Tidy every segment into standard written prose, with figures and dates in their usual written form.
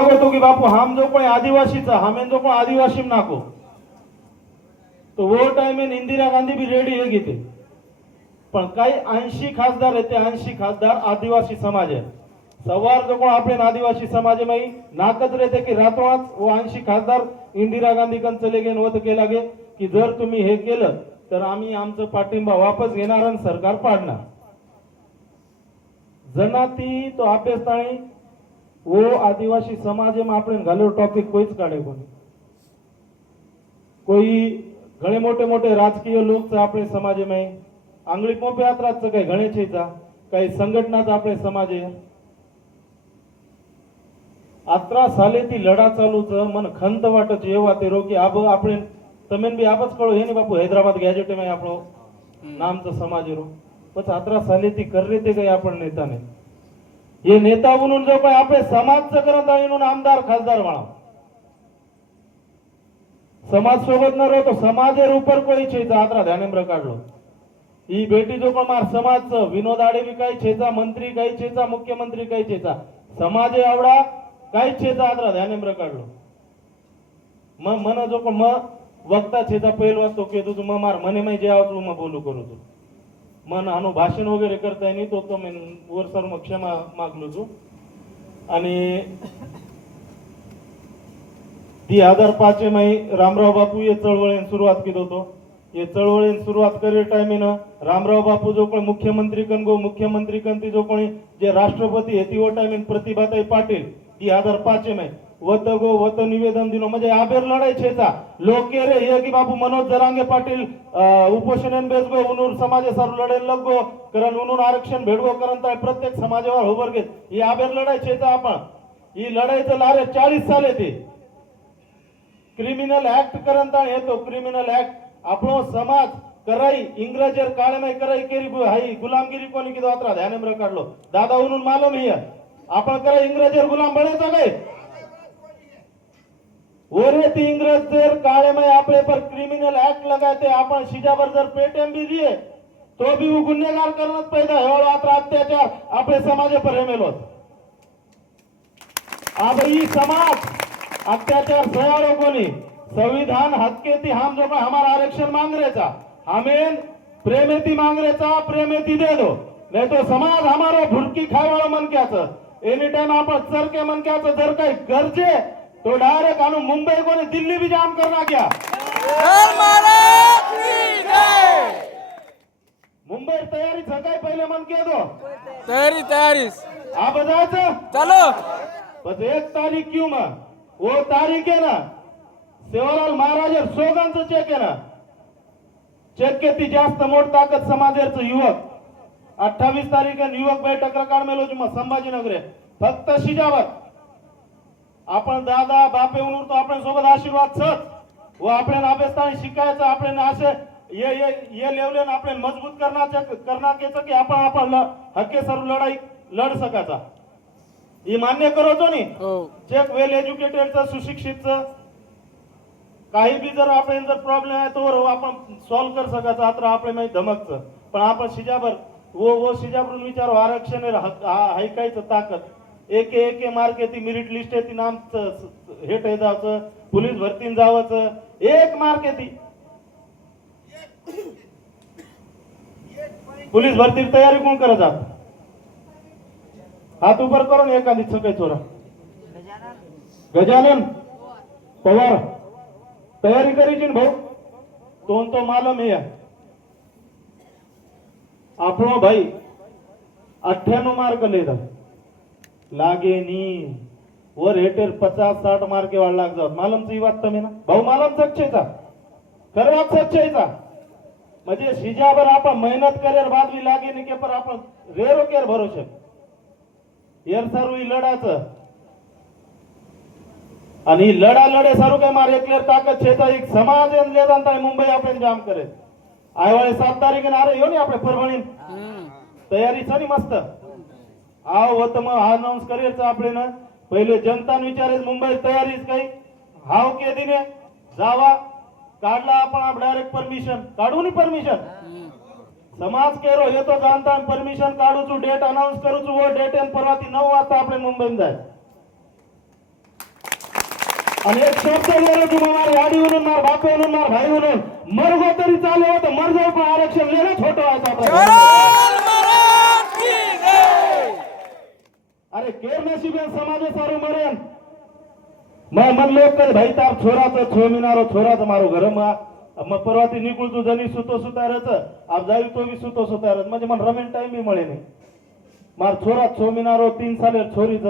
लागतो की बापू हम जो कोई आदिवासीचा हमें जो कोई आदिवासी नाको, तो वो टाइम में इंदिरा गांधी भी रेडी है घेते. पण काही 80 खासदार आहे, ते 80 खासदार आदिवासी समाज आहे. सवार जो कोण આપણે आदिवासी समाज में नाकच रहते की रातोरात वो 80 खासदार इंदिरा गांधी कन चले गए वत केला गे की जर तुम्ही हे केलं तर आम्ही आमचं पाठिंबा वापस घेणार आणि सरकार पाडणार. जनाती तो आपेस्ताणी वो आदिवासी समाज में આપણે घालो टॉपिक कोई काढे कोई घणे मोठे मोठे राजकीय लोक આપણે समाज में आंगळी मोपे यात्राच काही घणे छेचा काही संघटनाचा આપણે समाज आहे. 18 साले ती लढा चालूच मन खंत वाटच एवा ते रोकी आब આપણે તમે બી આપસ કરો હે ને બાપુ હૈદરાબાદ ગેજેટ में આપણો નામचं समाज रो પછી 18 साले ती कर रे ते काही आपण नेता ने हे नेता म्हणून जो काही આપણે समाजचं करत आहे म्हणून आमदार खासदार म्हणा समाज सोबत न रहो तो समाजेर ऊपर कोई छेचा आत्रा ध्यान में काढलो. ई बेटी जो पण मार समाज विनोद आडेवी काही छेचा मंत्री काही छेचा मुख्यमंत्री काही छेचा समाजे आवडा काही छेचा आत्रा ध्यान में काढलो. मन जो पण म वक्ता छेचा पहिलो तो के तू मार मने में जे आवतो म बोलू करू तू मन आनो भाषण वगैरे करता नाही तो मी वर सर मग क्षमा मागलो तू. आणि 2005 में रामराव बापू ये चळवळीन सुरुवात केली होतो. ये चळवळीन सुरुवात करे टाइमिन रामराव बापू जो कोण मुख्यमंत्री कन गो मुख्यमंत्री कन ती जो कोणी जे राष्ट्रपती है ती वो टाइमिन प्रतिभाताई पाटील 2005 में वत गो वत निवेदन दिनो म्हणजे आबेर लढाई छेचा लोक के रे ये की बापू मनोज जरांगे पाटील उपोषण बेस गो उनूर समाज सारू लढे लग गो कारण उनूर आरक्षण भेटगो कारण तर प्रत्येक समाजावर होबर घेत ही आबेर लढाई छेचा आपण ही लढाईचं लारे 40 साले ते क्रिमिनल एक्ट करंता येतो. क्रिमिनल एक्ट આપણો समाज कराई इंग्रजर काळे में कराई केरी हाई गुलामगिरी कोणी की दोत्रा ध्यान में काढलो दादा उन्होंने मालूम है आपण कराई इंग्रजर गुलाम बनेचा काय ओरे ती इंग्रजर काळे में आपले पर क्रिमिनल एक्ट लगाते आपण शिजावर जर पेटेम भी दिए तो भी वो गुन्हेगार करना पैदा है और आत्रा अत्याचार आपले समाज पर हेमेलो. अब ई समाज अत्याचार सयाड़ो कोनी संविधान हक के थी हम जो हमारा आरक्षण मांग रहे था हमें प्रेमेती मांग रहे था प्रेमेती दे दो नहीं तो समाज हमारा भुरकी खाए वाला मन क्या था एनी टाइम आप सर के मन क्या था जर काही गरजे तो डायरेक्ट आनु मुंबई को दिल्ली भी जाम करना क्या मुंबई तैयारी सकाळी पहिले मन के दो तयारी आप जायचं चलो बस 1 तारीख क्यों में वो तारीख है ना सेवालाल महाराज सोगांचं चेक आहे ना चेक किती जास्त मोठ ताकद समाजाचं युवक 28 तारीख युवक बैठक रकाड मेलो संभाजीनगर फक्त शिजावर आपण दादा बापे उनूर तो आपण सोबत आशीर्वाद सच व आपण अभ्यासस्थानी शिकायचं आपण असे ये लेवलेन आपण मजबूत करण्याचं की आपण हक्के सर्व लढाई लढ सकायचा ही मान्य करतो नी चेक वेल एज्युकेटेडचं सुशिक्षितचं काही भी जर आपण जर प्रॉब्लेम आहे तो आपण सॉल्व कर सकायचं आत्रा आपले माहिती धमकचं पण आपण शिजावर वो शिजावरून विचारो आरक्षण हाय कायचं ताकद एक मार्क ती मेरिट लिस्ट ती नाम हेट हे जावचं पोलीस भरतीन जावचं एक मार्क ती पोलीस भरती तयारी कोण करत आहात हात उपर करून एखादी सकाळी चोरा गजानन पवार तयारी करीची भाऊ तो मालूम है આપણો ભાઈ 98 मार्क लेदा लागे नी वर हेटर 50-60 मार्के वाढ लाग जात मालूम ची बात तुम्ही ना भाऊ मालूम सच्चेचा खरं बात सच्चेचा म्हणजे शिजावर आपण मेहनत करेर बाद भी लागे नी के पर आपण रेरो केर भरोसे एर सर्व लढाचं आणि लढा लढे सारू काय मार एकलेर ताकद छेता एक समाज लेदांता मुंबई आपण जाम करे आयवाळे 7 तारीख अरे यो नी आपले परभणी तयारी छानी मस्त आव होत मग अनाउन्स करेच आपले ना पहिले जनता विचारे मुंबई तयारीच काही हाव के दिने जावा काढला आपण डायरेक्ट परमिशन काढू नी परमिशन समाज केरो हे तो जानता परमिशन काढू डेट अनाउन्स करू वो डेट परवा ती 9 वाजता आपले मुंबईत जाय आणि एक शब्द गेलो की मग मार याडी म्हणून मार बाप म्हणून मार भाई म्हणून मरगो तरी चालू होतं मर जाऊ पण आरक्षण लेणं छोटं व्हायचं आपलं. शरण महाराज की जय. अरे केर नशीब समाज सारू मरेन मन लोक कल भाई तार छोराचं छो मिनारो छोराचं मारो घर मग परवा ती निकुळ तू जणी सुतो सुतारच आप जाई तो भी सुतो सुतारच म्हणजे मन रमेन टाइम बी मळे नाही मार छोरा छो मिनारो 3 साले छोरीच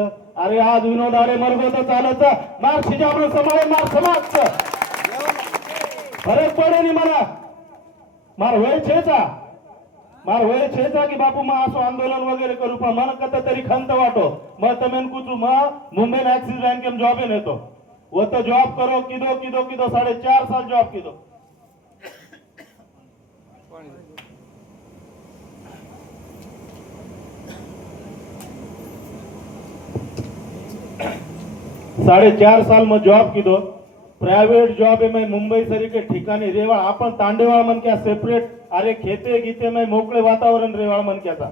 अरे आज विनोद आडे मरगो तर चालत मार शिजामण समाज मार समाज फरक पडे नि मला मार वय छेचा की बापू मग असं आंदोलन वगैरे करू पण मन कत तरी खंत वाटो मग तमेन कुचू मग मुंबई ऍक्सिस बँक में जॉब नेतो वो तो जॉब करो किदो 4.5 साल जॉब किदो साढ़े 4 साल में जॉब की दो प्राइवेट जॉब है मैं मुंबई सरी के ठिकाणी रेवाड़ अपन तांडेवाड़ मन क्या सेपरेट अरे खेते गीते में मोकळे वातावरण रेवाड़ मन क्या था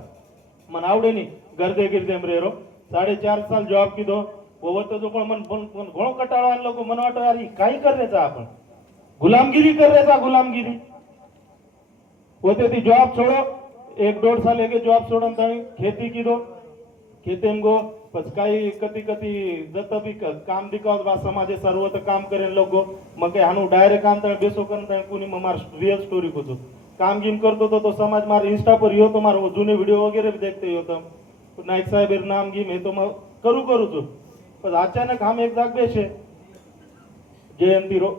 मन आवडे नहीं गर्दे गिरदे में रेरो 4.5 साल जॉब की दो वो तो जो मन घोड़ो कटाळा आन लोग मन वाटो यार काही कर रेचा आपण गुलामगिरी कर रेचा गुलामगिरी होते ती जॉब छोड़ो 1-1.5 साल लेके जॉब छोड़न ताणी खेती की दो खेते में गो पच काही कती जत भी काम दिखावत बा समाजे सर्व तर काम करेन लोग मग काही हानु डायरेक्ट काम तर बेसो करन ताणी कुणी मार रियल स्टोरी को काम गिम करतो तो समाज मार इंस्टा पर यो तो मार जूने वीडियो वगैरह भी देखते हो तो नाईक साहेब नाम गिम हे तो मग करू तो पण अचानक हम एक जाग बेसे जयंती रो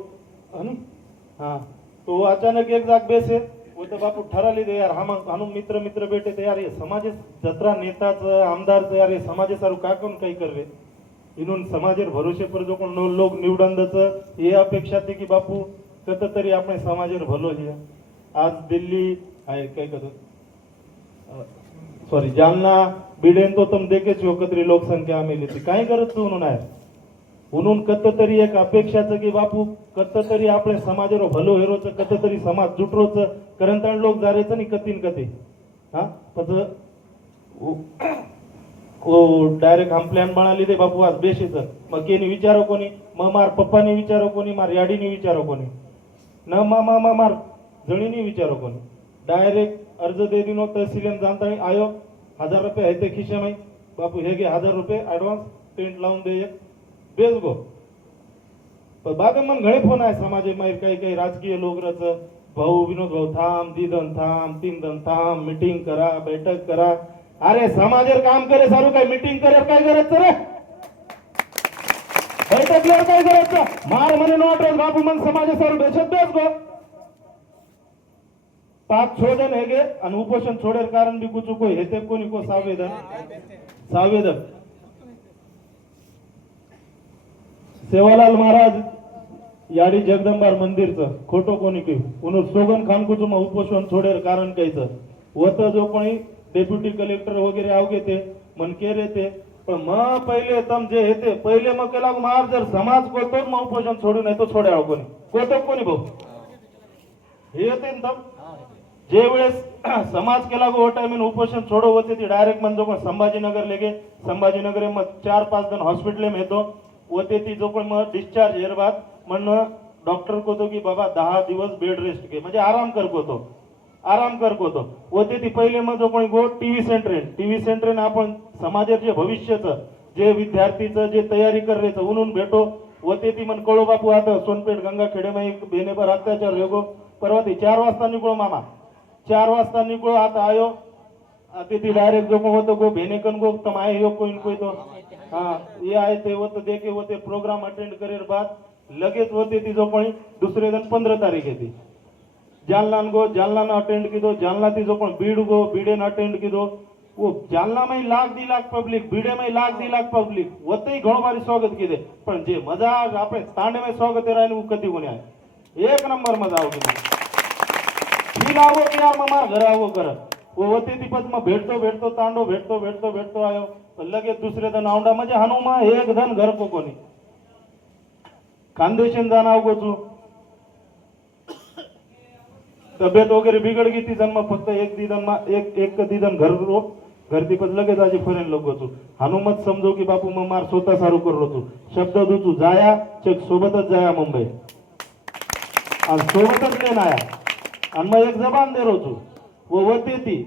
हाँ तो अचानक एक जाग बेसे वो तो बापू ठरा ली यार हम मित्र बेटे थे यार ये समाज जत्रा नेताच आमदार यार ये समाज सारू का कोण काही करवे इनून समाजेर भरोसे पर जो कोण लोग निवडंदच ये अपेक्षा थी की बापू कत तरी આપણે समाजेर भलो છે आज दिल्ली आहे काय कतो सॉरी जालना बिडेन तो तुम देखे छो कतरी लोकसंख्या आमेली थी काय करत तू उन्होंने उन्होंने कत तरी एक अपेक्षाच की बापू कत तरी આપણે समाजेरो भलो हेरोच कत तरी समाज जुटरोच करंताण लोक जारेच नि कतीन कते हाँ पच वो डायरेक्ट हम प्लान बना लीधे बापू आज बेशीच मग केनी विचारो कोणी मग मार पप्पानी विचारो कोणी मार याडीनी विचारो कोणी न मामा मार जणीनी विचारो कोणी डायरेक्ट अर्ज दे दिनो तहसील जानता आयो 1000 रुपये है ते खिशे में बापू हे गे 1000 रुपये ऍडव्हान्स टेंट लावून दे एक बेस गो पण बाद मन घणे फोन आहे समाजे माहीर काही राजकीय लोक रच भाऊ विनोद भाऊ थांब दीदन थांब 3 दन थांब मीटिंग करा बैठक करा अरे समाजेर काम करे सारू काय मीटिंग करे काय करायचं रे बैठक लेर काय करायचं मार म्हणे नोट बापू मन समाजे सारू बेशत बेस गो 5-6 जन हेगे आणि उपोषण छोडेर कारण भी कुछ कोई हेते कोणी को सावेदन सेवालाल महाराज याडी जगदंबार मंदिरचं खोटो कोणी की उन्हों सोगन खान कुछ उपोषण छोडेर कारण कायचं वत जो कोणी डेप्युटी कलेक्टर वगैरे आवगे ते मन के रे पण मग पहिले तम जे हेते पहिले मग केला मार जर समाज को तो मग उपोषण छोडू नाही तो छोड्या कोणी कोतो कोणी भाऊ हे येते तम जे वेळेस समाज केला गो टाइम उपोषण छोड़ो होते ती डायरेक्ट मन जो कोण संभाजीनगर लेगे संभाजीनगर में 4-5 दिन हॉस्पिटल में येतो होते ती जो कोण मग डिस्चार्ज हेर बाद मन डॉक्टर को तो की बाबा 10 दिवस बेड रेस्ट घे म्हणजे आराम कर को तो होते ती पहिले मग जो कोण गो टीव्ही सेंटरेन आपण समाजेर जे भविष्याचं जे विद्यार्थीचं जे तयारी करायचं उन्हून भेटो होते ती मन कळो बापू आता सोनपेठ गंगाखेडे में एक बेने पर अत्याचार वेगो परवा ती 4 वाजता निघलो मामा 4 वाजता निकलो आता आयो अतिथि डायरेक्ट जो होतो गो भेनेकन गो तम आए हो कोई तो हाँ ये आए थे वो तो देखे वो ते प्रोग्राम अटेंड करे बाद लगेच होते ती जो कोणी दुसरे दिन 15 तारीख थी जालना अटेंड की दो जालना थी जो कोण बीड गो बीडे अटेंड की दो वो जालना में 1,00,000 पब्लिक बीडे में 1,00,000 पब्लिक वते ही घणो भारी स्वागत की दे पण जे मजा आपणे तांडे में स्वागत है वो कदी कोणी आए एक नंबर मजा आवगी फील आवो की यार मार घर आवो कर वो होती ती पच मग भेटतो तांडो भेटतो आयो लगेच दुसरे दिन औंडा म्हणजे हनुमा एक धन घर को कोणी खानदेशन जाना गो तू तब्येत वगैरे बिगड़ गई थी जन्म फक्त एक दीदन घर रो गर्दी पण लगेच आजी फरेन लोक होतो हनुमत समजो की बापू मग मार स्वतः सारू करू तू शब्द दुचू जाया चेक सोबतच जाया मुंबई आणि सोबतच लेन आया आणि मग एक जबान दे रोचू वो होते ती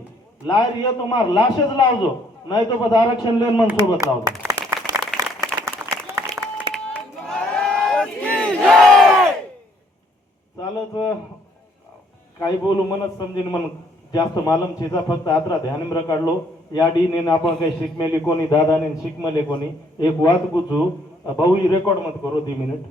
लायर येतो मार लाशच लावजो नाही तो बस आरक्षण लेन मन सोबत लावतो चालत काही बोलू मनच समजेन मन जास्त मालम छेचा फक्त आदरा ध्यानिम्र काढलो या डीने आपण काही शिकमेली कोणी दादाने शिकमले कोणी एक वाद गुचू भाऊ रेकॉर्ड मत करू 2 मिनिट